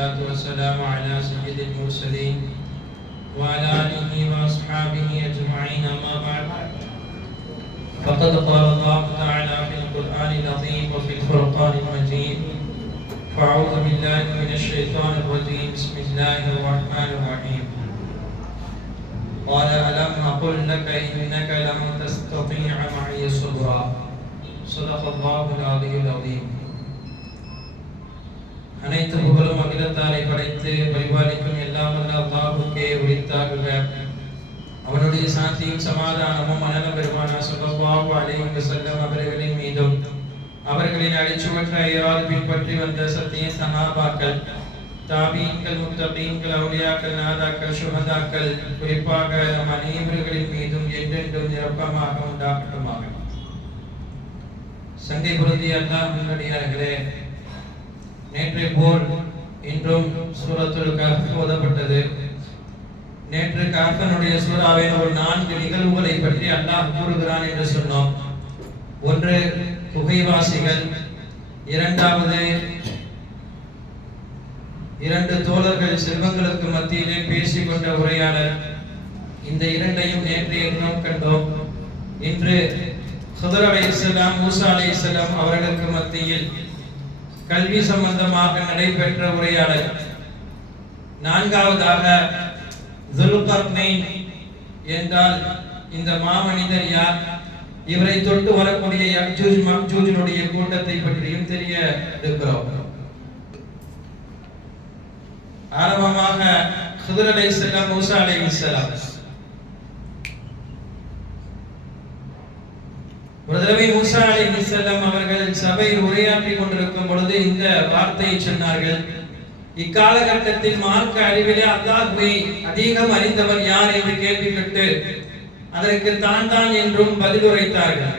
والصلاة والسلام على سيد المرسلين وعلى آله وأصحابه أجمعين أما بعد فقد قال الله تعالى في القرآن العظيم وفي الفرقان المجيد فأعوذ بالله من الشيطان الرجيم بسم الله الرحمن الرحيم قال ألم أقل لك إنك لن تستطيع معي صبرا صدق الله العلي العظيم. அனைத்து புகழும் அகிலத்தாரை படைத்து பரிபாலிக்கும் எல்லாம் வல்ல அல்லாஹ்வுக்கே உரித்தாகுக. அவனுடைய சாந்தியும் சமாதானமும் அனலம் பெருமானார் ஸல்லல்லாஹு அலைஹி வஸல்லம் அவர்களின் மீதும் அவர்களின் அடிச்சுவற்றை அயராது பின்பற்றி வந்த சத்திய சஹாபாக்கள், தாபீன்கள், முத்தகீன்கள், அவுலியாக்கள், நாதாக்கள், சுஹதாக்கள், குறிப்பாக நம் அனைவர்களின் மீதும் என்றென்றும் நிரப்பமாக உண்டாகட்டுமாக. சங்கை பொருந்திய அல்லாஹ்வின் அடியார்களே, நேற்றை போல் இன்றும் சூரத்துல் கஹ்ஃப் ஓதப்பட்டது. நேற்று கஹ்ஃபினுடைய சூராவின் ஒரு 4 நிகழ்வுகளை பற்றி அல்லாஹ் கூறுகிறான் என்று சொன்னோம். ஒன்று குகைவாசிகள், இரண்டாவது 2 தோழர்கள் செல்வங்களுக்கு மத்தியிலே பேசிக்கொண்ட உரையாடல். இந்த இரண்டையும் நேற்றைய தினம் கண்டோம். இன்று ஹுதர் அலைஹிஸ்ஸலாம், மூசா அலைஹிஸ்ஸலாம் அவர்களுக்கு மத்தியில் கல்வி சம்பந்தமாக நடைபெற்ற உரையாடல். நான்காவதாக துல்கர்னைன் என்றால் இந்த மாமனிதர் யார், இவரை தொட்டு வரக்கூடிய யஜூஜ் மஜூஜினுடைய கூட்டத்தை பற்றியும் தெரிய இருக்கிறோம். ஆரம்பமாக ஹுதர் அலைஹிஸ்ஸலாம், மூசா அலைஹிஸ்ஸலாம். ஒரு தடவை மூசா அலைஹிஸ்ஸலாம் அவர்கள் சபையில் உரையாற்றி கொண்டிருக்கும் பொழுது இந்த வார்த்தையை சொன்னார்கள். இக்காலகட்டத்தில் மார்க்க அறிவிலே அல்லாஹ்வை அதிகம் அறிந்தவர் யார் என்று கேள்வி கேட்டு அதற்கு தான் என்றும் பதிலுரைத்தார்கள்.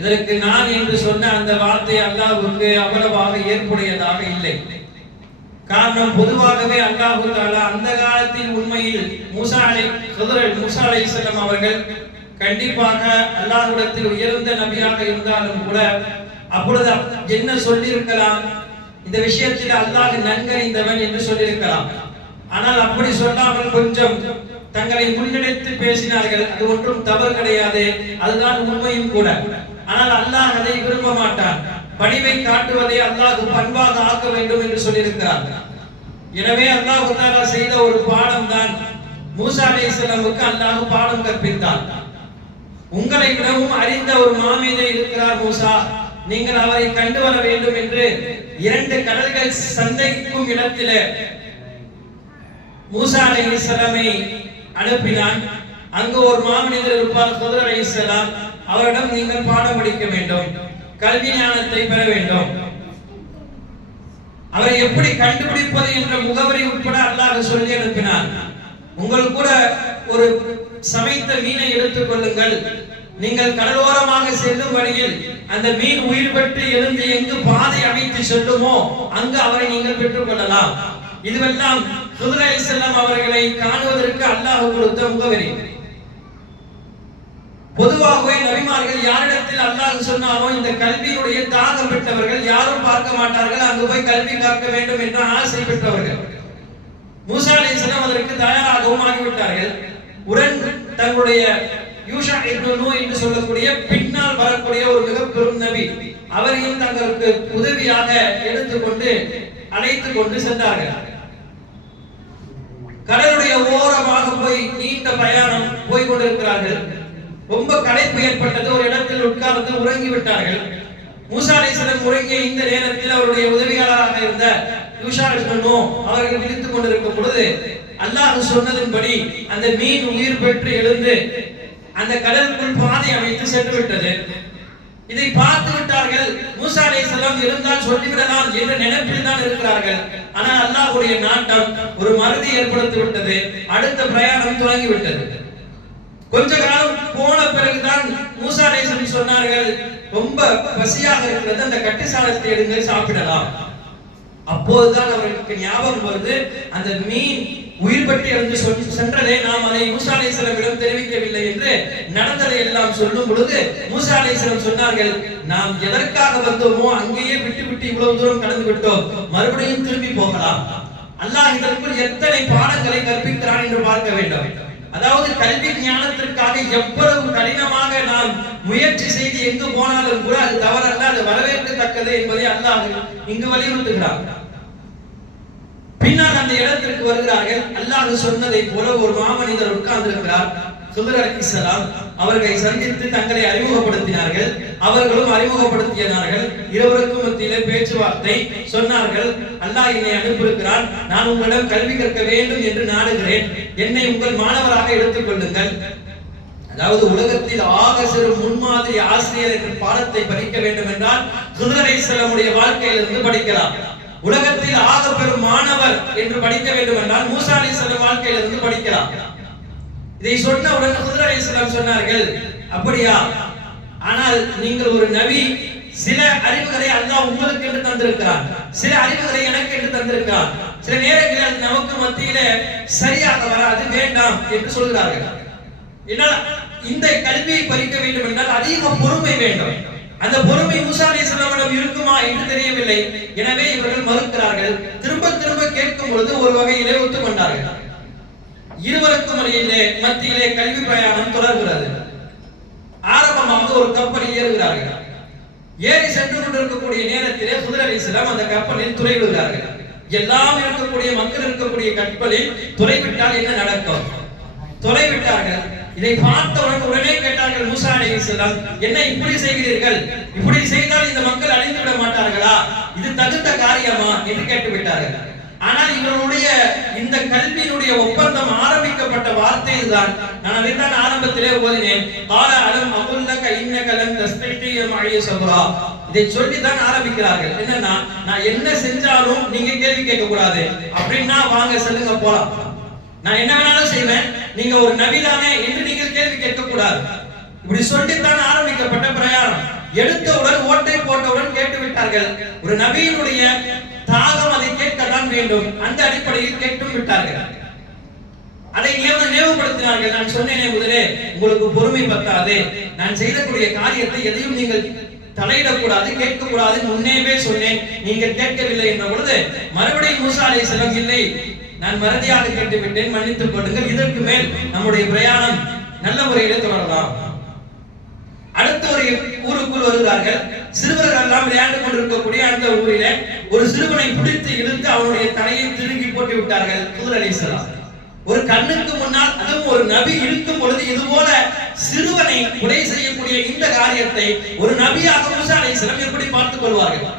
இதற்கு நான் என்று சொன்ன அந்த வார்த்தை அல்லாஹ்வுக்கு அவ்வளவாக ஏற்புடையதாக இல்லை. காரணம், பொதுவாகவே அல்லாஹ் தஆலா அந்த காலத்தில் உண்மையில் மூசா அலைஹிஸ்ஸலாம் அவர்கள் கண்டிப்பாக அல்லாஹ்விடத்தில் உயர்ந்த நபியாக இருந்தாலும் கூட அப்பொழுது என்ன சொல்லியிருக்கலாம், இந்த விஷயத்தில் அல்லாஹ் நன்கறிந்தவன் என்று சொல்லியிருக்கலாம். ஆனால் அப்படி சொல்லாமல் கொஞ்சம் தங்களை முன்னெடுத்து பேசினார்கள். அது ஒன்றும் தவறு கிடையாது, அதுதான் உண்மையும் கூட. ஆனால் அல்லாஹ் அதை விரும்ப மாட்டான். பணிவை காட்டுவதை அல்லாஹ் பண்பாக ஆக்க வேண்டும் என்று சொல்லியிருக்கிறார். எனவே அல்லாஹ் தஆலா செய்த ஒரு பாடம் தான் மூசா அலைஹிஸ்ஸலாமுக்கு அல்லாஹ் பாடம் கற்பித்தான். உங்களை விடவும் அறிந்த ஒரு மாமனிதர் இருக்கிறார் மூசா, நீங்கள் அவரை கண்டு வர வேண்டும் என்று 2 கடல்கள் சந்திக்கும் இடத்திலே மூசா அலைஹிஸ்ஸலாமை அனுப்பினான். அங்கு ஒரு மாமனிதர் இருப்பார், ஹுதர் அலைஹிஸ்ஸலாம். அவரிடம் நீங்கள் பாடம் படிக்க வேண்டும், கல்வி ஞானத்தை பெற வேண்டும். அவரை எப்படி கண்டுபிடிப்பது என்ற முகவரி உட்பட அல்லாஹ் சொல்லி அனுப்பினான். உங்கள் கூட ஒரு சமைத்த மீனை எடுத்துக் கொள்ளுங்கள், நீங்கள் கடலோரமாக செல்லும் வழியில் அந்த மீன் உயிர் பெற்று எழுந்து எங்கு பாதை அமைத்து செல்லுமோ அங்கு அவரை நீங்கள் பெற்றுக் கொள்ளலாம். இதுவெல்லாம் ஹுதர் அலைஹிஸ்ஸலாம் அவர்களை காணுவதற்கு அல்லாஹ் கொடுத்த முகவரி. பொதுவாகவே நபிமார்கள் யாரிடத்தில் அல்லாஹ் சொன்னானோ இந்த கல்வியினுடைய தாகம் பெற்றவர்கள் யாரும் பார்க்க மாட்டார்கள், அங்கு போய் கல்வி கற்க வேண்டும் என்ற ஆசை பெற்றவர்கள். மூசா அலைஹிஸ்ஸலாம் அதற்கு தயாராகவும் ஆகிவிட்டார்கள். உடன் தங்களுடைய யூஷா இப்னு நூ என்று சொல்லக்கூடிய பின்னால் வரக்கூடிய ஒரு மிக பெரும் நபி, அவரையும் தங்களுக்கு உதவியாக எடுத்துக்கொண்டு அழைத்து கொண்டு சென்றார்கள். கடலுடைய ஓரமாக போய் நீண்ட பயணம் போய் கொண்டிருக்கிறார்கள். ரொம்ப களைப்பு ஏற்பட்டது. ஒரு இடத்தில் உட்கார்ந்து உறங்கி விட்டார்கள். மூசா அலைஹிஸ்ஸலாம் உறங்கிய இந்த நேரத்தில் அவருடைய உதவியாளராக இருந்த யூஷா இப்னு நூ அவர்கள் விழித்துக் கொண்டிருக்கும் பொழுது அல்லாஹ் சொன்னதின்படி அந்த மீன் உயிர் பெற்று எழுந்து அந்த கடலுக்குள் பாதை அமைத்து சென்று விட்டது. இதை பார்த்து விட்டார்கள். மூசா அலைஹிஸ்ஸலாம் இருந்தால் சொல்லிவிடலாம் என்ற நினைப்பில் தான் இருக்கிறார்கள். ஆனால் அல்லாஹ்வுடைய நாட்டம் ஒரு மறதி ஏற்படுத்தி விட்டது. அடுத்த பிரயாணம் தொடங்கி விட்டது. கொஞ்ச காலம் போன பிறகுதான் மூசா அலைஹிஸ்ஸலாம் சொன்னார்கள், ரொம்ப பசியாக இருக்கிறது, அந்த கட்டுசாலத்தை எடுங்க, சாப்பிடலாம். அப்போதுதான் அவர்களுக்கு ஞாபகம் வருது, அந்த மீன் உயிர் பற்றி இருந்து சென்றதை நாம் அதை மூசா அலைஹிஸ்ஸலாமிடம் தெரிவிக்கவில்லை என்று நடந்ததை எல்லாம் சொல்லும் பொழுது மூசா அலைஹிஸ்ஸலாம் சொன்னார்கள், நாம் எதற்காக வந்தோமோ அங்கேயே விட்டு இவ்வளவு தூரம் கடந்து விட்டோம், மறுபடியும் திரும்பி போகலாம். அல்லாஹ் இதற்குள் எத்தனை பாடங்களை கற்பிக்கிறான் என்று பார்க்க வேண்டும். அதாவது கல்வி ஞானத்திற்காக எவ்வளவு கடினமாக நாம் முயற்சி செய்து எங்கு போனாலும் கூட அது தவறல்ல, அது வரவேற்கத்தக்கது என்பதை அல்லாஹ் இங்கு வலியுறுத்துகிறார். பின்னால் அந்த இடத்திற்கு வருகிறார்கள். அல்லாஹ் சொன்னதை போல ஒரு மாமனிதர் உட்கார்ந்திருக்கிறார். ஹிதர் அலைஹிஸ்ஸலாம் அவர்களை சந்தித்து தங்களை அறிமுகப்படுத்தினார்கள். அவர்களும் அறிமுகப்படுத்தினார்கள். இருவருக்கும் மத்தியிலே பேச்சுவார்த்தை சொன்னார்கள். அல்லாஹ் என்னை அனுப்பியிருக்கிறான், நான் உங்களிடம் கல்வி கற்க வேண்டும் என்று நாடுகிறேன், என்னை உங்கள் மாணவராக எடுத்துக் கொள்ளுங்கள். அதாவது உலகத்தில் ஆக சிறு முன்மாதிரி ஆசிரியர் என்ற பாடத்தை படிக்க வேண்டும் என்றால் ஹிதர் அலைஹிஸ்ஸலாமுடைய வாழ்க்கையிலிருந்து படிக்கலாம். உலகத்தில் ஆக பெரும் மாணவர் என்று படிக்க வேண்டும் என்றால் மூசா அலைஹிஸ்ஸலாம் வாழ்க்கையிலிருந்து படிக்கலாம். இதை சொன்னவுடன் ஹிதர் அலைஹிஸ்ஸலாம் சொன்னார்கள், அப்படியா, ஆனால் நீங்கள் ஒரு நபி, சில அறிவுகளை அல்லாஹ் உங்களுக்கு என்று தந்திருக்கிறான், சில அறிவுகளை எனக்கு என்று தந்திருக்கிறான், சில நேரங்களில் அது நமக்கு மத்தியில சரியாக வராது, வேண்டாம் என்று சொல்கிறார்கள். ஏனால் இந்த கல்வியை பறிக்க வேண்டும் என்றால் அதிக பொறுமை வேண்டும். அந்த பொறுமை மூசா அலைஹிஸ்ஸலாமிடம் இருக்குமா என்று தெரியவில்லை. எனவே இவர்கள் மறுக்கிறார்கள். திரும்ப திரும்ப கேட்கும் பொழுது ஒரு வகையிலே ஒத்துக்கொண்டார்கள். இருவருக்கும் மத்தியிலே கல்வி பிரயாணம் தொடர்கிறது. ஆரம்பமாக ஒரு கப்பலில் ஏறுகிறார்கள். ஏறி சென்று கொண்டிருக்கக்கூடிய நேரத்திலே ஹிதர் அலைஹிஸ்ஸலாம் அந்த கப்பலில் துளைவிடுகிறார்கள். எல்லாம் இருக்கக்கூடிய மக்கள் இருக்கக்கூடிய கப்பலில் துளைவிட்டால் என்ன நடக்கும்? துளைவிட்டார்கள். இதை பார்த்தவுடன் உடனே கேட்டார்கள் மூசா அலைஹிஸ்ஸலாம், என்ன இப்படி செய்கிறீர்கள்? இப்படி செய்தால் இந்த மக்கள் அழிந்து விட மாட்டார்களா? இது தகுந்த காரியமா என்று கேட்டு விட்டார்கள். ஆனால் இவர்களுடைய இந்த கல்வியினுடைய ஒப்பந்தம் ஆரம்பிக்கப்பட்ட வார்த்தை இதுதான். நான் அதைத்தான் ஆரம்பத்திலே ஓதினேன். கால அலம் அகுல்லக இன்னக லன் தஸ்தீய மஇய சப்ரா. இதை சொல்லி தான் ஆரம்பிக்கிறார்கள். என்னன்னா, நான் என்ன செஞ்சாலும் நீங்க கேள்வி கேட்க கூடாது, அப்படின்னா வாங்க செல்லுங்க போலாம், நான் என்ன வேணாலும் செய்வேன், நீங்க ஒரு நபி தானே என்று நீங்கள் கேள்வி கேட்க கூடாது. இப்படி சொல்லித்தான் ஆரம்பிக்கப்பட்ட பிரயாணம். எடுத்தவுடன் ஓட்டை போட்டவுடன் கேட்டு விட்டார்கள். ஒரு நபியினுடைய தாகம் அதை கேட்கத்தான் வேண்டும். அந்த அடிப்படையில் கேட்டும் விட்டார்கள். அதை நினைவுபடுத்தினார்கள். நான் சொன்னேனே முதலே, உங்களுக்கு பொறுமை பத்தாது, நான் செய்யக்கூடிய காரியத்தை எதையும் நீங்கள் தலையிடக்கூடாது, கேட்கக்கூடாது முன்னேவே சொன்னேன், நீங்கள் கேட்கவில்லை என்ற பொழுது மறுபடியும் மூசா அலைஹிஸ்ஸலாம், இல்லை நான் மறதியாக கேட்டு விட்டேன், மன்னித்துக் கொள்ளுங்கள், இதற்கு மேல் நம்முடைய பிரயாணம் நல்ல முறையில் தொடரலாம். அடுத்த ஒரு ஊருக்குள் வருகிறார்கள். சிறுவர்கள் எல்லாம் விளையாண்டு கொண்டிருக்கக்கூடிய அந்த ஊரிலே ஒரு சிறுவனை பிடித்து இழுத்து அவனுடைய தலையை திருகி போட்டு விட்டார்கள் ஹிதர் அலைஹிஸ்ஸலாம். ஒரு கண்ணுக்கு முன்னால், அதுவும் ஒரு நபி இருக்கும் பொழுது இது போல சிறுவனை கொலை செய்யக்கூடிய இந்த காரியத்தை ஒரு நபியாக மூசா அலைஹிஸ்ஸலாம் எப்படி பார்த்துக் கொள்வார்கள்?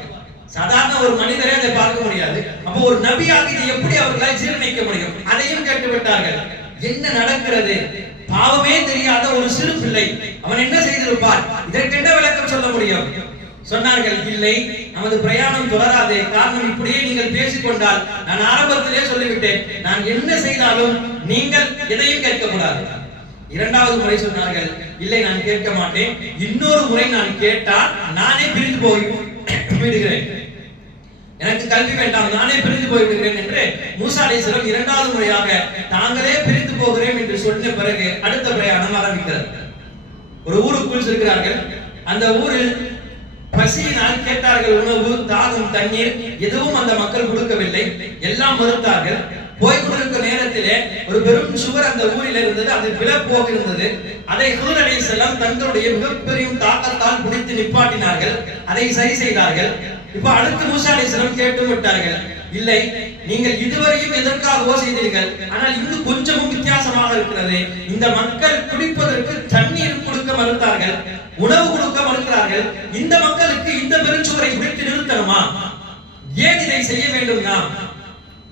சாதாரண ஒரு மனிதரே அதை பார்க்க முடியாது. அப்போ ஒரு நபியாக இதை எப்படி அவர்களால் ஜீரணிக்க முடியும்? அதையும் கேட்டு விட்டார்கள். என்ன நடக்கிறது? பாவமே தெரியாத ஒரு சிறு பிள்ளை, அவன் என்ன செய்திருப்பான்? இதற்கென்ன விளக்கம் சொல்ல முடியும்? சொன்னார்கள், இல்லை, நமது பிரயாணம் தொடராது. காரணம், இப்படியே நீங்கள் பேசிக்கொண்டால், நான் ஆரம்பத்திலே சொல்லிவிட்டேன், நான் என்ன செய்தாலும் நீங்கள் எதையும் கேட்கக்கூடாது. இரண்டாவது முறை சொன்னார்கள், இல்லை நான் கேட்க மாட்டேன், இன்னொரு முறை நான் கேட்டால் நானே பிரிந்து போய் விடுகிறேன், எனக்கு கல்வி வேண்டாம், நானே பிரிந்து போய் விடுகிறேன் என்று மூசா அலைஹிஸ்ஸலாம் இரண்டாவது முறையாக தாங்களே பிரிந்து போகிறேன் என்று சொன்ன பிறகு அடுத்த பிரயாணம் ஆரம்பிக்கிறது. ஒரு ஊருக்குள் செல்கிறார்கள். அந்த ஊரில் பசியினால் கேட்டார்கள் உணவு, தாகம், தண்ணீர், எதுவும் அந்த மக்கள் கொடுக்கவில்லை, எல்லாம் மறுத்தார்கள். போய்கொண்டிருக்க நேரத்திலே ஒரு பெரும் சுவர் அந்த ஊரில் இருந்தது, அது விழப்போக இருந்தது. அதை ஹிதர் அலைஹிஸ்ஸலாம் தங்களுடைய மிகப்பெரிய தாக்கத்தால் பிடித்து நிப்பாட்டினார்கள். அதை சரி செய்தார்கள். இப்ப அடுத்து மூசா அலைஹிஸ்ஸலாம் கேட்டு விட்டார்கள், இல்லை நீங்கள் இதுவரையும் எதற்காகவோ செய்தீர்கள், ஆனால் இங்கு கொஞ்சமும் வித்தியாசமாக இருக்கிறது. இந்த மக்கள் குடிப்பதற்கு தண்ணீர் கொடுக்க மறுத்தார்கள், உணவு கொடுக்க மறுக்கிறார்கள். இந்த மக்களுக்கு இந்த பெருஞ்சுவரை பிடித்து நிறுத்தணுமா? ஏன் இதை செய்ய வேண்டும்? நாம்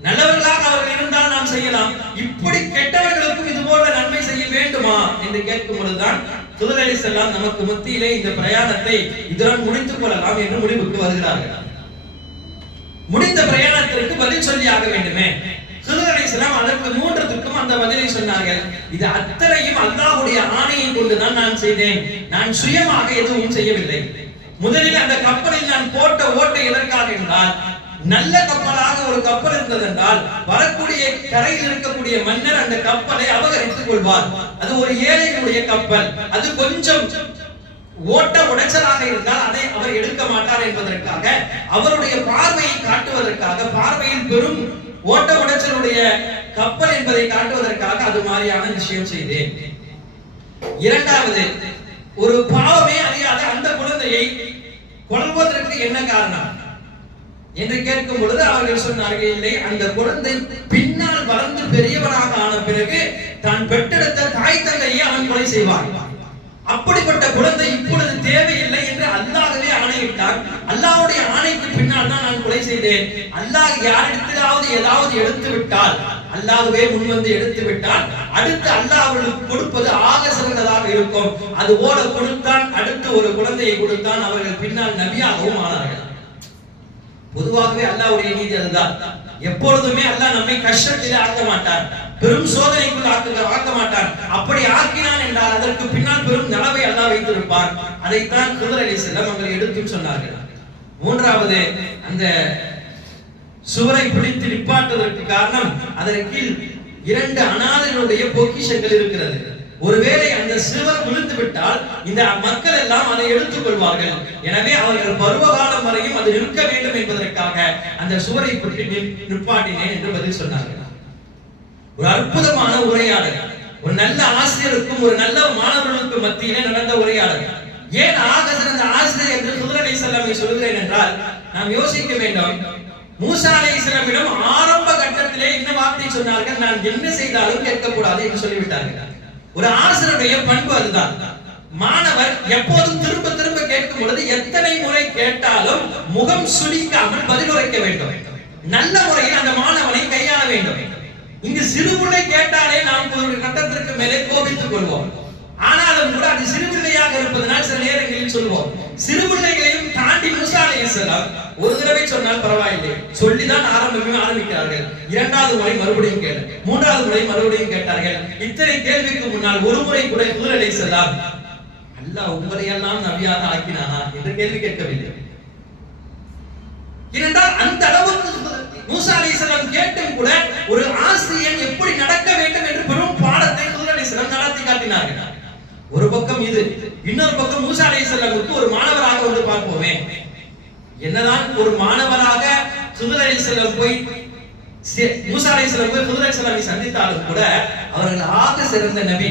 நல்லவர்களாக அவர்கள் இருந்தால் நாம் செய்யலாம், இப்படி கெட்டவர்களுக்கும் இது போல நன்மை செய்ய வேண்டுமா என்று கேட்கும் பொழுதுதான் ஹிதர் அலைஹிஸ்ஸலாம் நமக்கு மத்தியிலே இந்த பிரயாணத்தை இதுடன் முடித்துக் கொள்ளலாம் என்று முடிவுக்கு வருகிறார்கள். முடிந்த பிரயாணத்திற்கு பதில் சொல்லி ஆக வேண்டுமே. ஹிதர் அலைஹிஸ்ஸலாம் அதற்கு மூன்றத்துக்கும் அந்த பதிலை சொன்னார்கள். இது அத்தனையும் அல்லாஹ்வுடைய ஆணையை கொண்டுதான் நான் செய்தேன், நான் சுயமாக எதுவும் செய்யவில்லை. முதலில் அந்த கப்பலில் நான் போட்ட ஓட்டை எதற்காக என்றால், நல்ல கப்பலாக ஒரு கப்பல் இருந்தது என்றால் வரக்கூடிய கரையில் இருக்கக்கூடிய மன்னர் அந்த கப்பலை அபகரித்துக் கொள்வார். அது ஒரு ஏழைகளுடைய கப்பல், அது கொஞ்சம் ஓட்ட உடைச்சலாக இருந்தால் அதை அவர் எடுக்க மாட்டார் என்பதற்காக, அவருடைய பார்வையை காட்டுவதற்காக, பார்வையில் பெரும் ஓட்ட உடைச்சலுடைய கப்பல் என்பதை காட்டுவதற்காக அது மாதிரியான விஷயம் செய்தேன். இரண்டாவது, ஒரு பாவமே அறியாத அந்த குழந்தையை கொல்வதற்கு என்ன காரணம் என்று கேட்கும் பொழுது அவர்கள் சொன்னார்கள், இல்லை, அந்த குழந்தை பின்னால் வளர்ந்து பெரியவனாக ஆன பிறகு தான் பெற்றெடுத்த தாய் தந்தையை அவன் கொலை செய்வான். அப்படிப்பட்ட குழந்தை இப்பொழுது தேவையில்லை என்று அல்லாஹ்வே ஆணையிட்டார். அல்லாஹ்வுடைய ஆணைக்கு பின்னால் தான் நான் கொலை செய்தேன். அல்லாஹ் யாரிடத்திலாவது ஏதாவது எடுத்து விட்டால், அல்லாஹ்வே முன் வந்து எடுத்து விட்டால், அடுத்து அல்லாஹ் அவர்களுக்கு கொடுப்பது ஆக சிறந்ததாக இருக்கும். அது போல கொடுத்தான். அடுத்து ஒரு குழந்தையை கொடுத்தான். அவர்கள் பின்னால் நபியாகவும் ஆனார்கள். பொதுவாகவே அல்லாஹ்வுடைய நீதி அதுதான். எப்பொழுதுமே அல்லாஹ் நம்மை கஷ்டத்திலே ஆக்க மாட்டார், பெரும் சோதனைக்குள் ஆக்க மாட்டார். அப்படி ஆக்கினான் என்றால் அதற்கு பின்னால் பெரும் நலவை அல்லாஹ் வைத்திருப்பார். அதைத்தான் ஹிதர் அலைஹிஸ்ஸலாம் அவர்கள் எடுத்து சொன்னார்கள். மூன்றாவது, அந்த சுவரை பிடித்து நிப்பாட்டுவதற்கு காரணம், அதற்கு 2 அனாதைகளுடைய பொக்கிஷங்கள் இருக்கிறது. ஒருவேளை அந்த சுவர் விழுந்து விட்டால் இந்த மக்கள் எல்லாம் அதை எடுத்துக் கொள்வார்கள். எனவே அவர்கள் பருவகாலம் வரையும் அது நிற்க வேண்டும் என்பதற்காக அந்த சுவரை பிடித்து நிப்பாட்டினேன் என்று பதில் சொன்னார்கள். ஒரு அற்புதமான உரையாடல், ஒரு நல்ல ஆசிரியருக்கும் ஒரு நல்ல மாணவர்களுக்கும் மத்தியிலே நடந்த உரையாடல். ஏன் ஆக சிறந்த ஆசிரியர் என்று ஹிதர் அலைஹிஸ்ஸலாமை சொல்கிறேன் என்றால், நாம் யோசிக்க வேண்டும். மூசா அலைஹிஸ்ஸலாமிடம் ஆரம்ப கட்டத்திலே என்ன வார்த்தை சொன்னார்கள்? நான் என்ன செய்தாலும் கேட்கக்கூடாது என்று சொல்லிவிட்டார்கள். ஒரு ஆசிரியருடைய பண்பு அதுதான். மாணவர் எப்போதும் திரும்ப திரும்ப கேட்கும் பொழுது எத்தனை முறை கேட்டாலும் முகம் சுளிக்காமல் பதில் உரைக்க வேண்டும். நல்ல முறையில் அந்த மாணவனை கையாள வேண்டும். இங்கு சிறுபிள்ளை கேட்டாலே நாம் ஒரு கட்டத்திற்கு மேலே கோபித்துக் கொள்வோம். ஆனாலும் கூட அது சிறுபிள்ளையாக இருப்பதனால் சில நேரங்களில் சொல்வோம். சிறுபிள்ளைகளையும் தாண்டி மூசா அலைஹிஸ்ஸலாம் ஒரு தடவை சொன்னால் பரவாயில்லை, சொல்லிதான் ஆரம்பிக்கிறார்கள். 2வது முறை மறுபடியும் கேட்டார்கள், 3வது முறை மறுபடியும் கேட்டார்கள். இத்தனை கேள்விக்கு முன்னால் ஒரு முறை கூட ஹிதர் அலைஹிஸ்ஸலாம் அல்லாஹ் உங்களை எல்லாம் நபியாக ஆக்கினானா என்று கேள்வி கேட்கவில்லை. ஏனென்றால் அந்த அளவுக்கு மூசா அலைஹிஸ்ஸலாம் கேட்டும் கூட ஒரு ஆசிரியர் எப்படி நடக்க வேண்டும் என்று பெரும் பாடத்தை ஹிதர் அலைஹிஸ்ஸலாம் நடத்தி காட்டினார்கள். ஒரு பக்கம் இது, இன்னொரு பக்கம் மூசா அலைஹிஸ்ஸலாமுக்கு ஒரு மாணவராக வந்து பார்ப்போமே. என்னதான் ஒரு மாணவராக ஹிதர் அலைஹிஸ்ஸலாம் போய் மூசா அலைஹிஸ்ஸலாம் போய் ஹிதர் அலைஹிஸ்ஸலாமை சந்தித்தாலும் கூட அவர்கள் ஆக சிறந்த நபி.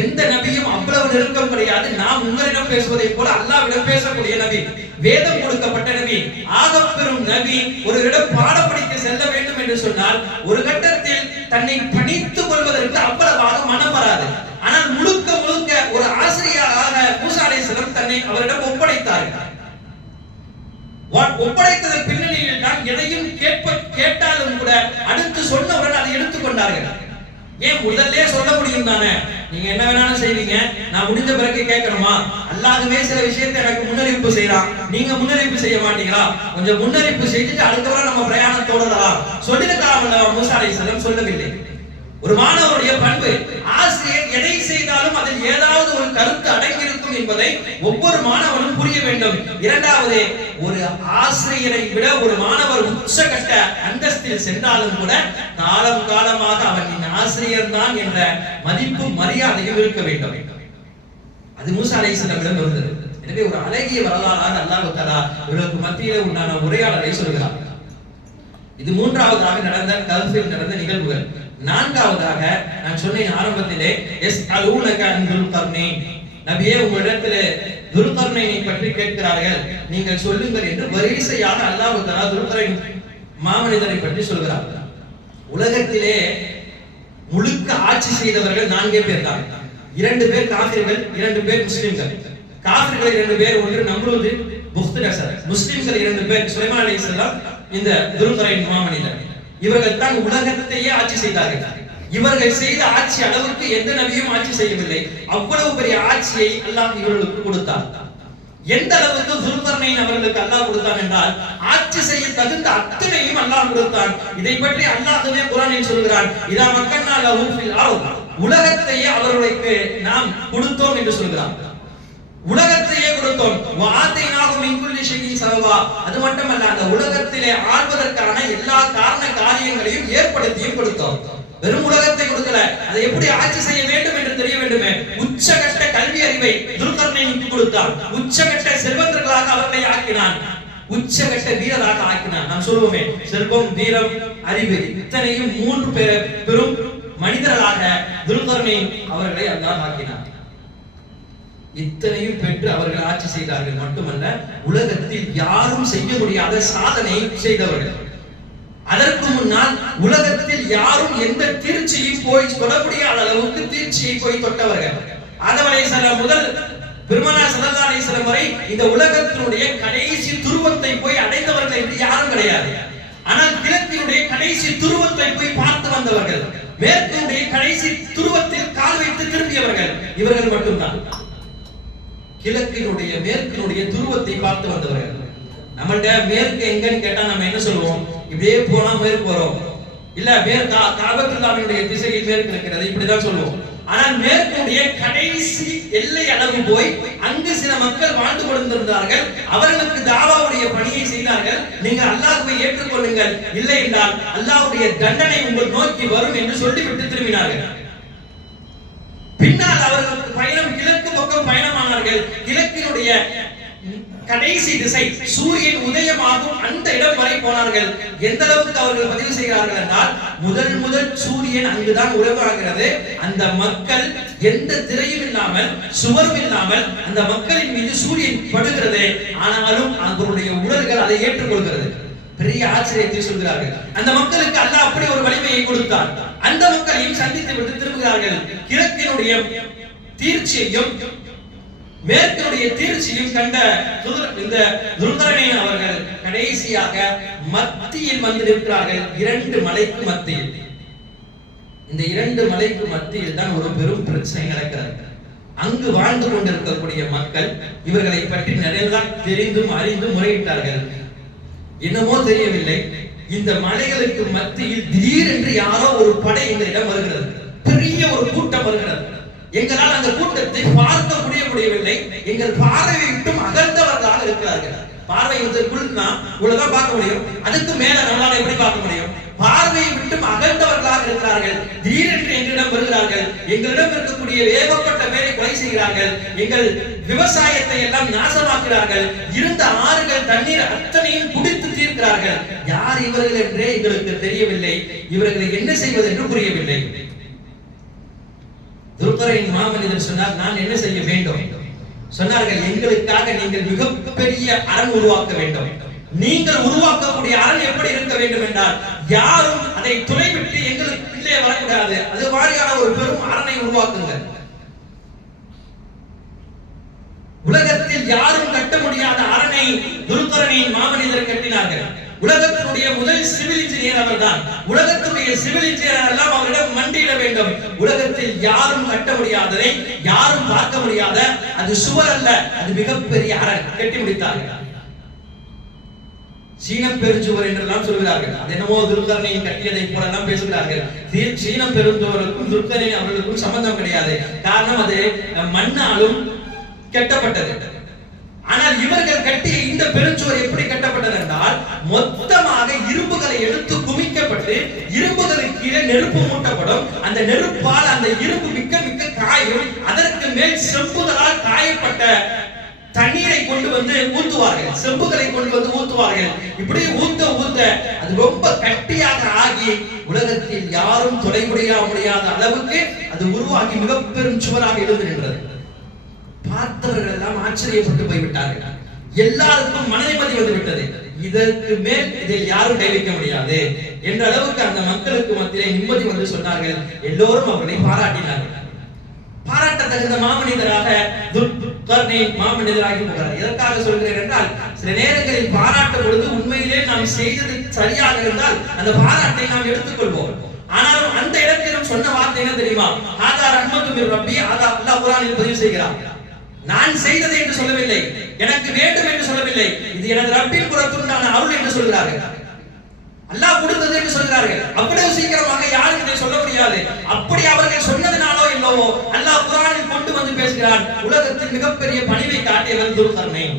எந்த நபியும் அவ்வளவு நெருக்கம் கிடையாது. நாம் உங்களிடம் பேசுவதை போல அல்லாஹ்விடம் பேசக்கூடிய நபி, வேதம் கொடுக்கப்பட்ட நபி, ஆகப்பெரும் நபி. ஒரு இடம் பாடம் படிக்க செல்ல வேண்டும் என்று சொன்னால் ஒரு கட்டத்தில் தன்னை பணித்துக் கொள்வதற்கு அவ்வளவாக மனம் வராது. ஆனால் முழுக்க முழுக்க ஒரு ஆசிரியராக மூசா அலைஹிஸ்ஸலாம் தன்னை அவரிடம் ஒப்படைத்தார்கள். ஒப்படைத்ததன் பின்னணியில் தான் எதையும் கேட்டாலும் கூட அடுத்து சொன்னவுடன் அதை எடுத்துக்கொண்டார்கள். ஏன் முதல்ல சொல்ல முடியும் தானே, நீங்க என்ன வேணாலும் செய்வீங்க, நான் முடிஞ்ச பிறகு கேட்கணுமா? அல்லாஹ்வே சில விஷயத்தை எனக்கு முன்னறிவிப்பு செய்யறான், நீங்க முன்னறிவிப்பு செய்ய மாட்டீங்களா? கொஞ்சம் முன்னறிவிப்பு செய்துட்டு அடுத்தவரை நம்ம பிரயாணம் தொடரலாம் சொல்லிருக்கலாம். மூசா அலைஹிஸ்ஸலாம் சொல்லவில்லை. ஒரு மாணவருடைய பண்பு, ஆசிரியர் எதை செய்தாலும் அதில் ஏதாவது ஒரு கருத்து அடங்கியிருக்கும் என்பதை ஒவ்வொரு மாணவனும் புரிய வேண்டும். இரண்டாவது, ஒரு ஆசிரியரை விட ஒரு மாணவர் உச்சகட்ட அந்தஸ்தில் சென்றாலும் கூட காலம் காலமாக அவன் ஆசிரியர் தான் என்ற மதிப்பும் மரியாதையும் இருக்க வேண்டும். அது மூசா அலைஹிஸ்ஸலாமிடம் இருந்தது. எனவே ஒரு அழகிய வரலாறாக அல்லாஹ் தஆலா இவர்களுக்கு மத்தியிலே உண்டான உரையாடலை சொல்கிறார். இது 3வதாக நடந்த கல்ஃபில் நடந்த நிகழ்வுகள். 4வதாக நான் சொன்னேன் ஆரம்பத்திலே, யஸ்அலூனக அன் துல்கர்னைன், நபியே உங்களிடத்திலே துல்கர்னைனை பற்றி கேட்கிறார்கள், நீங்கள் சொல்லுங்கள் என்று வரிசையாக அல்லாஹ் தஆலா துல்கர்னைன் மாமனிதரை பற்றி சொல்கிறார். உலகத்திலே முழுக்க ஆட்சி செய்தவர்கள் 4 பேர் தான். 2 பேர் காஃபிர்கள், 2 பேர் முஸ்லிம்கள். காஃபிர்கள் 2 பேர், ஒன்று நம்ரூத், புக்த்நஸர். முஸ்லிம்கள் 2 பேர், சுலைமான் அலைஹிஸ்ஸலாம், இந்த துல்கர்னைன் மாமனிதர். இவர்கள் தான் உலகத்தையே ஆட்சி செய்தார்கள். இவர்கள் செய்த ஆட்சி அளவுக்கு எந்த நபியும் ஆட்சி செய்யவில்லை. அவ்வளவு பெரிய ஆட்சியை அல்லாஹ் இவர்களுக்கு கொடுத்தார். எந்த அளவுக்கு துல்கர்னைன் அவர்களுக்கு அல்லாஹ் கொடுத்தான் என்றால், ஆட்சி செய்ய தகுந்த அத்தனையும் அல்லாஹ் கொடுத்தான். இதை பற்றி அல்லாஹ்வே குர்ஆனில் சொல்கிறான், இதா மக்கன்னா லஹு ஃபில் அர்த், உலகத்தையே அவர்களுக்கு நாம் கொடுத்தோம் என்று சொல்கிறான். உலகத்தையே கொடுத்தோம். வாதைனாகும் மின் குல்லி ஷைஇன் சபபா. அது மட்டுமல்ல, அந்த உலகத்திலே ஆள்வதற்கான எல்லா காரண காரியங்களையும் ஏற்படுத்தியும் கொடுத்தோம். வெறும் உலகத்தை கொடுக்கல, அதை எப்படி ஆட்சி செய்ய வேண்டும் என்று தெரிய வேண்டுமே. உச்சகட்ட கல்வி அறிவை துல்கர்னைனுக்கு கொடுத்தான். உச்சகட்ட செல்வந்தர்களாக அவர்களை ஆக்கினான். உச்சகட்ட வீரராக ஆக்கினான். நாம் சொல்லுவோமே, செல்வம், வீரம், அறிவு, இத்தனையும் மூன்று பெரும் மனிதர்களாக துல்கர்னைன் அவர்களை அல்லாஹ் ஆக்கினான். இத்தனையும் பெற்று அவர்கள் ஆட்சி செய்தார்கள். மட்டுமல்ல, உலகத்தில் யாரும் செய்ய முடியாத சாதனை செய்தவர்கள். அதற்கு முன்னால் உலகத்தில் யாரும் எந்த தீர்ச்சியும் போய் தொட முடியாத அளவுக்கு தீர்ச்சியை போய் தொட்டவர்கள். ஆதம் அலைஹிஸ்ஸலாம் முதல் பெருமானார் ஸல்லல்லாஹு அலைஹி வஸல்லம் வரை இந்த உலகத்தினுடைய கடைசி துருவத்தை போய் அடைந்தவர்கள் என்று யாரும் கிடையாது. ஆனால் கிழக்கினுடைய கடைசி துருவத்தை போய் பார்த்து வந்தவர்கள், மேற்கினுடைய கடைசி துருவத்தில் கால் வைத்து திரும்பியவர்கள் இவர்கள் மட்டும்தான். கிழக்கினுடைய மேற்கினுடைய துருவத்தை பார்த்து வந்தவர்கள். நம்மள்ட்ட மேற்கு எங்கன்னு கேட்டா நம்ம என்ன சொல்லுவோம்? இப்படியே போனா மேற்கு வரும், இல்ல காபத்துல்லாஹ்வினுடைய திசையில் மேற்கு இருக்கிறது, இப்படிதான் சொல்லுவோம். ஆனால் மேற்குடைய கடைசி எல்லை அளவு போய் அங்கு சில மக்கள் வாழ்ந்து கொண்டிருந்தார்கள். அவர்களுக்கு தாவாவுடைய பணியை செய்தார்கள். நீங்கள் அல்லாஹ்வை ஏற்றுக்கொள்ளுங்கள், இல்லை என்றால் அல்லாஹ்வுடைய தண்டனை உங்கள் நோக்கி வரும் என்று சொல்லிவிட்டு திரும்பினார்கள். பின்னால் அவர்களுக்கு பயணம் கிழக்கு பக்கம் பயணமானார்கள். கிழக்கினுடைய கடைசி திசை சூரியன் உதயமாகும் அந்த இடம் வரை போனார்கள். எந்த அளவுக்கு அவர்கள் பதிவு செய்கிறார்கள் என்றால், முதல் சூரியன் அங்குதான் உருவாகிறது. அந்த மக்கள் எந்த திரையும் இல்லாமல், சுவரும் இல்லாமல் அந்த மக்களின் மீது சூரியன் படுகிறது. ஆனாலும் அவர்களுடைய உடல்கள் அதை ஏற்றுக்கொள்கிறது. பெரிய ஆச்சரியத்தை சொல்கிறார்கள். அந்த மக்களுக்கு அல்லாஹ் அப்படி ஒரு வலிமையை கொடுத்தார். அந்த மக்களையும் சந்தித்து விட்டு திரும்புகிறார்கள். கிழக்கினுடைய தீர்ச்சியையும் மேற்கினுடைய தீர்ச்சியும் கண்ட இந்த துல்கர்னைன் அவர்கள் கடைசியாக மத்தியில் வந்து நிற்கிறார்கள். இரண்டு மலைக்கு மத்தியில். இந்த இரண்டு மலைக்கு மத்தியில் தான் ஒரு பெரும் பிரச்சனை நடக்கிறது. அங்கு வாழ்ந்து கொண்டிருக்கக்கூடிய மக்கள் இவர்களை பற்றி நிறைய தெரிந்தும் அறிந்தும் முறையிட்டார்கள். என்னமோ தெரியவில்லை, இந்த மலைகளுக்கு மத்தியில் திடீரென்று யாரோ ஒரு படை எங்களிடம் வருகிறது. பெரிய ஒரு கூட்டம் வருகிறது. எங்களால் அந்த கூட்டத்தை பார்க்க முடியவில்லை. எங்கள் பார்வையை விட்டும் அகழ்ந்தவர்களாக இருக்கிறார்கள். பார்வை உள்ளதான் பார்க்க முடியும், அதுக்கு மேல நம்மளால எப்படி பார்க்க முடியும்? பார்வையை விட்டும் அகழ்ந்தவர்களாக இருக்கிறார்கள். திடீரென்று எங்களிடம் வருகிறார்கள். எங்களிடம் இருக்கக்கூடிய ஏகப்பட்ட பேரை கொலை செய்கிறார்கள். எங்கள் விவசாயத்தை எல்லாம் நாசமாக்குகிறார்கள். இருந்த ஆறுகள் தண்ணீர் அத்தனையும் குடித்து தீர்க்கிறார்கள். யார் இவர்கள் என்றே எங்களுக்கு தெரியவில்லை. இவர்களை என்ன செய்வது என்று புரியவில்லை. துல்கர்னைன் மாமனிதர் சொன்னார், நான் என்ன செய்ய வேண்டும்? சொன்னார்கள், எங்களுக்காக நீங்கள் மிகப்பெரிய அரண் உருவாக்க வேண்டும். நீங்கள் உருவாக்கக்கூடிய அரண் எப்படி இருக்க வேண்டும் என்றால், யாரும் அதை துளைவிட்டு எங்களுக்கு உள்ளே வரக்கூடாது. அது மாதிரியான ஒரு பெரும் அரணை உருவாக்குங்கள். உலகத்தில் யாரும் கட்ட முடியாத அரணை துல்கர்னைன் மாமனிதர் கட்டினார்கள். உலகத்தினுடைய முதல் சிவில் இன்ஜினியர் அவர்தான். உலகத்துடைய சிவில் இன்ஜினியர் எல்லாம் அவரிடம் மண்டியிட வேண்டும். உலகத்தில் யாரும் கட்ட முடியாததை, யாரும் பார்க்க முடியாத அது சுவர் அல்ல, அது மிகப்பெரிய அரண் கட்டி முடித்தார்கள். சீன பெருஞ்சுவர் என்றெல்லாம் சொல்கிறார்கள். அது என்னமோ துல்கர்னைன் கட்டியதை போலெல்லாம் பேசுகிறார்கள். சீன பெருஞ்சுவருக்கும் துல்கர்னைன் அவர்களுக்கும் சம்பந்தம் கிடையாது. காரணம், அது மண்ணாலும் கட்டப்பட்டது. ஆனால் இவர்கள் கட்டிய இந்த பெருஞ்சுவர் எப்படி கட்டப்பட்டது என்றால், மொத்தமாக இரும்புகளை எடுத்து குமிக்கப்பட்டு இரும்புகளுக்கு கீழே நெருப்பு மூட்டப்படும். அந்த நெருப்பால் அந்த இரும்பு மிக்க காயும். அதற்கு மேல் செம்புகளால் காயப்பட்ட தண்ணீரை கொண்டு வந்து ஊத்துவார்கள். செம்புகளை கொண்டு வந்து ஊத்துவார்கள். இப்படி ஊத்த அது ரொம்ப கட்டியாக ஆகி உலகத்தில் யாரும் தொலை முடியாத அளவுக்கு அது உருவாகி மிக பெரும் சுவராக இருந்து நின்றது. பார்த்தவர்கள் எல்லாம் ஆச்சரியப்பட்டு போய்விட்டார்கள். எல்லாருக்கும் மனநிம்மதி வந்து விட்டது. இதற்கு மேல் இதில் யாரும் கை வைக்க முடியாது என்ற அளவுக்கு அந்த மக்களுக்கு மத்தியிலே நிம்மதி வந்து சொன்னார்கள். எல்லோரும் அவர்களை பாராட்டினார்கள். பாராட்ட தகுந்த மாமனிதராக துல்கர்னைன் மாமனிதராகி போகிறார். எதற்காக சொல்கிறேன் என்றால், சில நேரங்களில் பாராட்டும் பொழுது உண்மையிலே நாம் செய்தது சரியாக இருந்தால் அந்த பாராட்டை நாம் எடுத்துக்கொள்வோம். ஆனாலும் அந்த இடத்திலும் சொன்ன வார்த்தை என்ன தெரியுமா? ஹாதா ரஹ்மத்து மிர் ரப்பி. அல்லாஹ் குர்ஆனில் பதிவு செய்கிறார். நான் செய்தது என்று சொல்லவில்லை, எனக்கு வேண்டும் என்று சொல்லவில்லை, இது எனது ரப்பின் புறத்துண்டான அருள் என்று சொல்கிறார்கள். அல்லாஹ் கொடுத்தது என்று சொல்கிறார்கள். அவ்வளவு சீக்கிரமாக யாரும் இதை சொல்ல முடியாது. அப்படி அவர்கள் சொன்னதினாலோ இவ்வளவோ அல்லாஹ் குர்ஆனில் கொண்டு வந்து பேசுகிறான். உலகத்தில் மிகப்பெரிய பணிவை காட்டியவர் துல்கர்னைன்.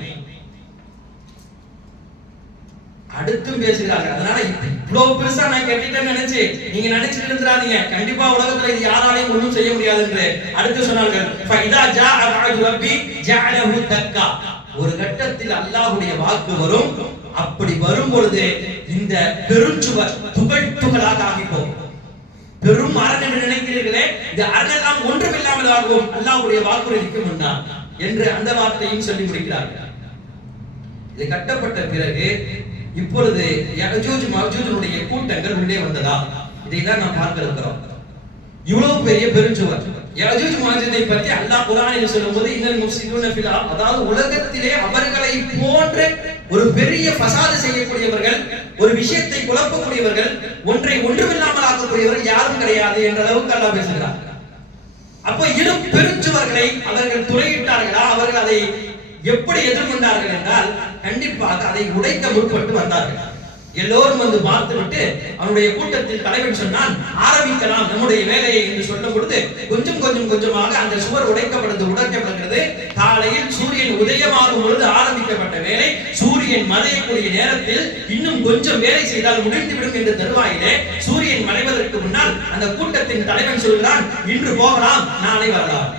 அடுத்தும் பேசுகிறாங்க. அதனால இவ்வளவு பெருசா நான் கேட்டுட்டேன்னு நினைச்சு நீங்க நினைச்சிட்டு இருந்துறாதீங்க. கண்டிப்பா உலகத்துல இது யாராலையும் ஒண்ணும் செய்ய முடியாது என்று அடுத்து சொன்னார்கள். ஃபைதா ஜாஅ வஅது ரப்பி ஜஅலஹு தக்கா. ஒரு கட்டத்தில் அல்லாஹ்வுடைய வாக்கு வரும். அப்படி வரும் பொழுது இந்த பெருஞ்சுவர் துகள் துகளாக ஆகி போகும். பெரும் அரண் என்று நினைக்கிறீர்களே, இந்த அரணெல்லாம் ஒன்றுமில்லாமல் ஆகும் அல்லாஹ்வுடைய வாக்குறுதிக்கு முன்னால் என்று அந்த வார்த்தையும் சொல்லி முடிக்கிறார்கள். இது கட்டப்பட்ட பிறகு இப்பொழுது யஜூஜ் மஜூஜ்னுடைய கூட்டங்கள் உள்ளே வந்ததா, இதைதான் நாம் பார்க்க இருக்கிறோம். இவ்வளவு பெரிய பெருஞ்சுவர் யஜூஜ் மஜூஜை பற்றி அல்லாஹ் குர்ஆனில் சொல்லும்போது இன்னல் முஃப்ஸிதூன ஃபில் அர்த், அதாவது உலகத்திலே அவர்களை போன்ற ஒரு பெரிய ஃபசாது செய்யக்கூடியவர்கள், ஒரு விஷயத்தை குழப்பக்கூடியவர்கள், ஒன்றை ஒன்றுமில்லாமல் ஆக்கக்கூடியவர்கள் யாரும் கிடையாது என்ற அளவுக்கு அல்லாஹ் பேசுகிறார். அப்போ இரு பெருஞ்சுவர்களை அவர்கள் துளையிட்டார்களா, அவர்கள் அதை எப்படி எதிர்கொண்டார்கள் என்றால் கண்டிப்பாக அதை உடைக்க முற்பட்டு வந்தார்கள். எல்லோரும் வந்து பார்த்துவிட்டு அவனுடைய கூட்டத்தில் தலைவன் சொன்னான், ஆரம்பிக்கலாம் நம்முடைய வேலையை என்று சொல்லும் பொழுது கொஞ்சம் கொஞ்சமாக அந்த சுவர் உடைக்கப்படுகிறது. காலையில் சூரியன் உதயமாகும் பொழுது ஆரம்பிக்கப்பட்ட வேலை சூரியன் மறையக்கூடிய நேரத்தில் இன்னும் கொஞ்சம் வேலை செய்தால் முடிந்துவிடும் என்ற தருவாயிலே சூரியன் மறைவதற்கு முன்னால் அந்த கூட்டத்தின் தலைவன் சொல்கிறான், இன்று போகலாம் நாளை வரலாம்.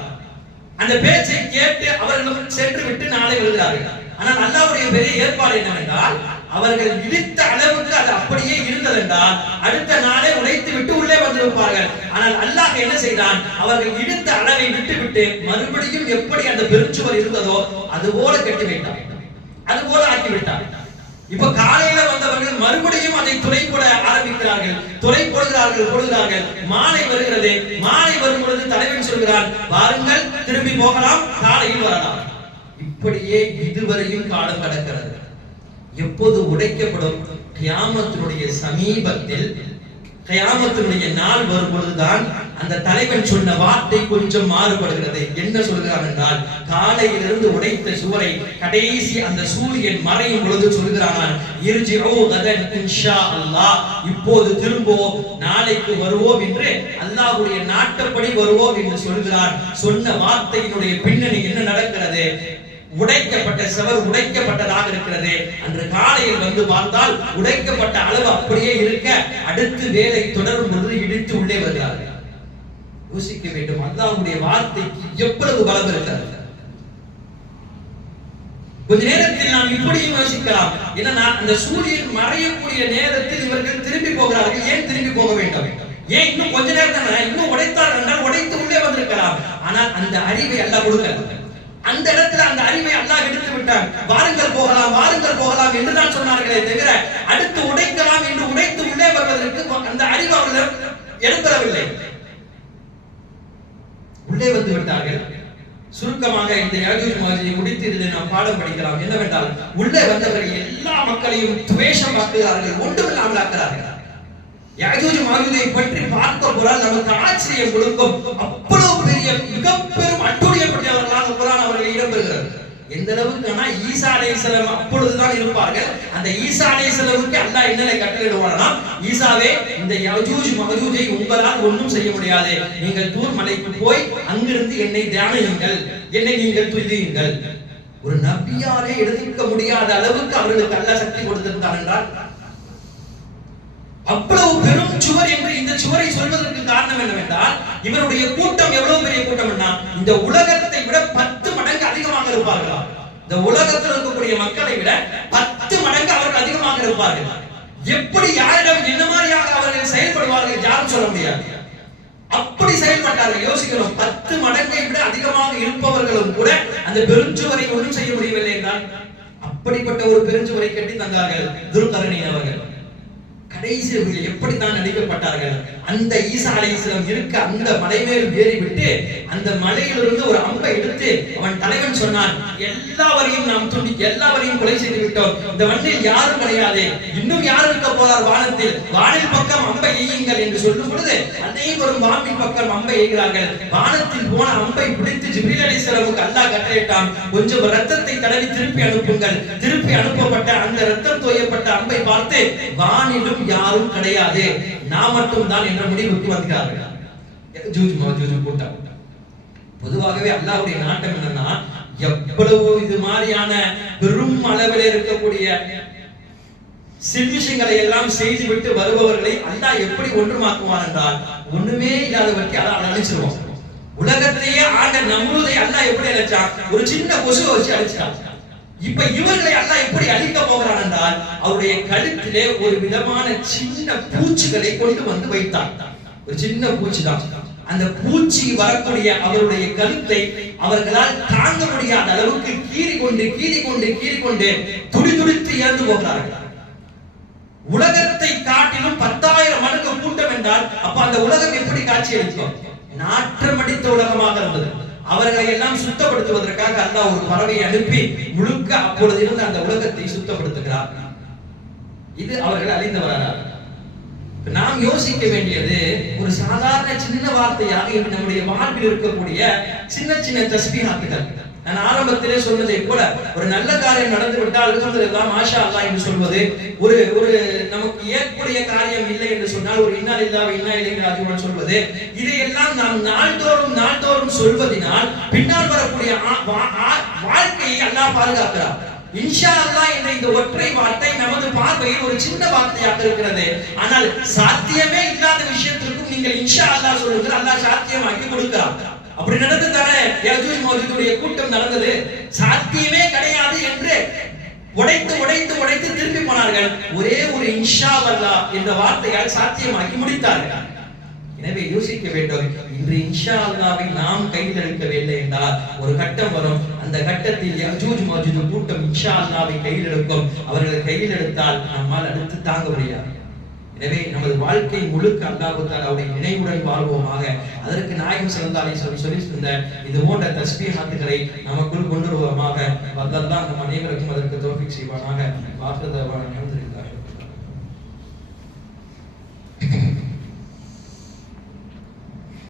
அந்த பேச்சை கேட்டு அவர்களும் சென்று விட்டு நாளை வருகிறார்கள். ஆனால் அல்லாஹ்வுடைய பெரிய ஏற்பாடு என்னவென்றால் அவர்கள் இடித்த அளவுக்கு அது அப்படியே இருந்ததென்றால் அடுத்த நாளே உடைத்து விட்டு உள்ளே வந்திருப்பார்கள். ஆனால் அல்லாஹ் என்ன செய்தான், அவர்கள் இடித்த அளவை விட்டு மறுபடியும் எப்படி அந்த பெருஞ்சுவர் இருந்ததோ அதுபோல கட்டி வைத்தார், அதுபோல ஆக்கிவிட்டார். இப்ப காலையில வந்தவர்கள் மறுபடியும் அதை துளை போட ஆரம்பிக்கிறார்கள், துளை போடுகிறார்கள். மாலை வருகிறது. மாலை வரும் பொழுது தலைவன் சொல்கிறான், வாருங்கள் திரும்பி போகலாம், காலையில் வரலாம். இப்படியே இதுவரையும் காலம் கடக்கிறது. எப்போது உடைக்கப்படும், கியாமத்தினுடைய சமீபத்தில், கியாமத்தினுடைய நாள் வரும் பொழுதுதான் அந்த தலைவன் சொன்ன வார்த்தை கொஞ்சம் மாறுபடுகிறது. என்ன சொல்கிறான் என்றால், காலையிலிருந்து உடைத்த சுவரை கடைசி அந்த சூரியன் மறையும் பொழுது சொல்கிறான், இர்ஜிஊ கதன் இன்ஷா அல்லாஹ், இப்போது திரும்புவோம், நாளைக்கு வருவோம் என்று அல்லாஹ்வுடைய நாட்டப்படி வருவோம் என்று சொல்கிறான். சொன்ன வார்த்தையினுடைய பின்னணி என்ன நடக்கிறது? உடைக்கப்பட்ட சுவர் உடைக்கப்பட்டதாக இருக்கிறது. அன்று காலையில் வந்து பார்த்தால் உடைக்கப்பட்ட அளவு அப்படியே இருக்க, அடுத்து வேலை தொடரும் பொழுது இடித்து உள்ளே வருகிறார்கள். யோசிக்க வேண்டும், அல்லாஹ்வுடைய வார்த்தைக்கு எவ்வளவு பலம் இருக்கிறது. கொஞ்ச நேரத்தில் நாம் இப்படியும் யோசிக்கலாம், ஏன்னா அந்த சூரியன் மறையக்கூடிய நேரத்தில் இவர்கள் திரும்பி போகிறார்கள். ஏன் திரும்பி போக வேண்டும்? ஏன் இன்னும் கொஞ்ச நேரம் தானே, இன்னும் உடைத்தார் என்றால் உடைத்து உள்ளே வந்திருக்கலாம். ஆனால் அந்த அறிவை அல்லாஹ் கொடுக்கல. அந்த இடத்துல அந்த அறிவை அல்லாஹ் எடுத்து விட்டான். வாருங்கள் போகலாம் என்று தான் சொன்னார்களே தவிர அடுத்து உடைக்கலாம் என்று உடைத்து உள்ளே வருவதற்கு அந்த அறிவு அவர்கள் எடுக்கவில்லை. உள்ளே வந்து விட்டார்கள். சுருக்கமாக இந்த யஜூஜ் மஜூஜை முடித்து இதில் நாம் பாடம் படிக்கலாம். என்னவென்றால், உள்ளே வந்தவர்கள் எல்லா மக்களையும் துவேஷம் ஆக்குகிறார்கள், ஒன்றுமில்லாமல் ஆக்குகிறார்கள். யஜூஜ் மஜூஜை பற்றி பார்க்க போறால் நமக்கு ஆச்சரியம் கொடுக்கும். அவ்வளவு பெரிய மிக பெரும் அட்டுழியப்பட்டவர்களாக குர்ஆன் அவர்கள் இடம்பெறுகிறது. எந்த அளவுக்குனா, ஈசா அலைஹிஸ்ஸலாம் அப்பொழுதுதான் இருப்பார்கள். அந்த ஈசா அலைஹிஸ்ஸலாமுக்கு அல்லாஹ் என்னலை கட்டளையிடுவானா, ஈசாவே இந்த யஜூஜ் மஜூஜை உங்களால் ஒன்றும் செய்ய முடியாது, நீங்கள் தூர் மலைக்கு போய் அங்கிருந்து என்னை தியானியுங்கள், என்னை நீங்கள் துதியுங்கள். ஒரு நபியாலே எடுக்க முடியாத அளவுக்கு அவர்களுக்கு அல்லாஹ் சக்தி கொடுத்திருந்தான் என்றால், அவ்வளவு பெரும் சுவர் என்று இந்த சுவரை சொல்வதற்கு காரணம் என்னவென்றால், இவருடைய கூட்டம் எவ்வளவு பெரிய கூட்டம் என்ன, இந்த உலகத்தை விட 10 மடங்கு அதிகமாக இருப்பார்களா? இந்த உலகத்தில் இருக்கக்கூடிய மக்களை விட 10 மடங்கு அவர்கள் அதிகமாக இருப்பார்கள். எப்படி யாரிடம் என்ன மாதிரியாக அவர்கள் செயல்படுவார்கள் யாரும் சொல்ல முடியாது. அப்படி செயல்பட்டார்கள். யோசிக்கிறோம், 10 மடங்கை விட அதிகமாக இருப்பவர்களும் கூட அந்த பெருஞ்சுவரை ஒன்றும் செய்ய முடியவில்லை என்றால், அப்படிப்பட்ட ஒரு பெருஞ்சுவரை கட்டி தந்தார்கள் துல்கர்னைன் அவர்கள். கடைசியில் எப்படித்தான் நடிக்கப்பட்டார்கள்? அந்த ஈசா அலைஹிஸ்ஸலாம் இருக்க அந்த மலை மேல் ஏறிவிட்டு அந்த மலையிலிருந்து ஒரு அம்பை எடுத்து அவன் தலைவன் சொன்னான், எல்லாவரையும் நாம் எல்லாவரையும் கொலை செய்து விட்டோம், இந்த மண்ணில் யாரும் கிடையாது, இன்னும் யார் இருக்க போறார் வானத்தில், வானில் பக்கம் அம்பை எய்யுங்கள் என்று சொல்லும் பொழுது அனைவரும் வானில் பக்கம் அம்பை எய்கிறார்கள். வானத்தில் போன அம்பை பிடித்து ஜிப்ரீல் அலைஹிஸ்ஸலாமுக்கு அல்லாஹ் கட்டளையிட்டான், கொஞ்சம் ரத்தத்தை தடவி திருப்பி அனுப்புங்கள். திருப்பி அனுப்பப்பட்ட அந்த ரத்தம் தோயப்பட்ட அம்பை பார்த்து, வானிலும் யாரும் கிடையாது, நான் மட்டும் தான் என்ற முடிவுக்கு வந்தார்கள் யஜூஜ் மஜூஜ் கூட்டம். பொதுவாகவே அல்லாஹ்வுடைய நாட்டம் என்னன்னா, எவ்வளவு இது மாதிரியான பெரும் அளவில் இருக்கக்கூடிய சில்விஷங்களை எல்லாம் செய்துவிட்டு வருபவர்களை அல்லாஹ் எப்படி ஒன்றுமாக்குவான் என்றால், ஒண்ணுமே இல்லாதவர்க்கு அல்லாஹ் அழிச்சிருவான். உலகத்தையே ஆண்ட நம்ரூதை அல்லாஹ் எப்படி அழிச்சான்? ஒரு சின்ன கொசுவை வச்சு அழிச்சான். இப்ப இவர்களை அல்லாஹ் எப்படி அழிக்க போகிறான் என்றால், அவருடைய கழுத்திலே ஒரு விதமான சின்ன பூச்சிகளை கொண்டு வந்து வைத்தான். ஒரு சின்ன பூச்சி தான். அந்த பூச்சி வரக்கூடிய அவருடைய கழுத்தை அவர்களால் தாங்க முடியாத அளவுக்கு கீறிக்கொண்டு துடிதுடித்து இறந்து போகிறார்கள். உலகத்தை காட்டிலும் 10,000 மடங்கு கூட்டம் என்றால் அப்ப அந்த உலகம் எப்படி காட்சி அளிக்கும்? நாற்றமடித்த உலகமாக இருந்தது. அவர்களை எல்லாம் சுத்தப்படுத்துவதற்காக அல்லாஹ் ஒரு பறவையை அனுப்பி முழுக்க அப்பொழுது இருந்த அந்த உலகத்தை சுத்தப்படுத்துகிறார். இது அவர்கள் அழிந்து வரார்கள். நாம் யோசிக்க வேண்டியது, ஒரு சாதாரண சின்ன வார்த்தையாக நம்முடைய வாழ்வில் இருக்கக்கூடிய சின்ன சின்ன தஸ்பீஹாத்துகள். நான் ஆரம்பத்திலே சொன்னதை போல, ஒரு நல்ல காரியம் நடந்து விட்டால் அல்ஹம்துலில்லாஹ் மாஷா அல்லாஹ் என்று சொல்வது, ஒரு நமக்கு ஏற்புடைய காரியம் இல்லை என்று சொன்னால் ஒரு இன்னா லில்லாஹி வ இன்னா இலைஹி ராஜிஊன் சொல்வது, இதையெல்லாம் நாம் நாள்தோறும் சொல்வதினால் பின்னால் வரக்கூடிய வாழ்க்கையை அல்லாஹ் பாதுகாக்கிறார். இன்ஷா அல்லாஹ் என்ற இந்த ஒற்றை வார்த்தை நமது பார்வையில் ஒரு சின்ன வார்த்தையாக இருக்கிறது. ஆனால் சாத்தியமே இல்லாத விஷயத்திற்கும் நீங்கள் இன்ஷா அல்லாஹ் சொல்லுங்கள், அல்லாஹ் சாத்தியமாக்கி கொடுக்கிறார். அப்படி நடந்து தானே யஜூஜ் மஜூஜுடைய கூட்டம் நடந்தது. சாத்தியமே கிடையாது என்று உடைத்து திரும்பி போனார்கள். ஒரே ஒரு இன்ஷா அல்லாஹ் என்ற வார்த்தையால் சாத்தியமாக்கி முடித்தார்கள். எனவே யோசிக்க வேண்டும், இன்று இன்ஷா அல்லாஹ்வை நாம் கையில் எடுக்கவில்லை என்றால் ஒரு கட்டம் வரும். அந்த கட்டத்தில் யஜூஜ் மஜூஜ் கூட்டம் இன்ஷா அல்லாஹ்வை கையில் எடுக்கும். அவர்கள் கையில் எடுத்தால் நம்மால் அடுத்து தாங்க முடியாது. எனவே நமது வாழ்க்கை முழுக்க அல்லாஹ் தஆலாவுடைய நினைவுடன் வாழ்வோமாக. அதற்கு நாயகம் ஸல்லல்லாஹு அலைஹி வஸல்லம் சொல்லி தந்த இது போன்ற தஸ்பீஹாத்துகளை நமக்குள் கொண்டு வருவோமாக. வல்லல்லாஹ் நம் அனைவருக்கும் அதற்கு தௌஃபீக் செய்வானாக. வாஹிரு தஅவானா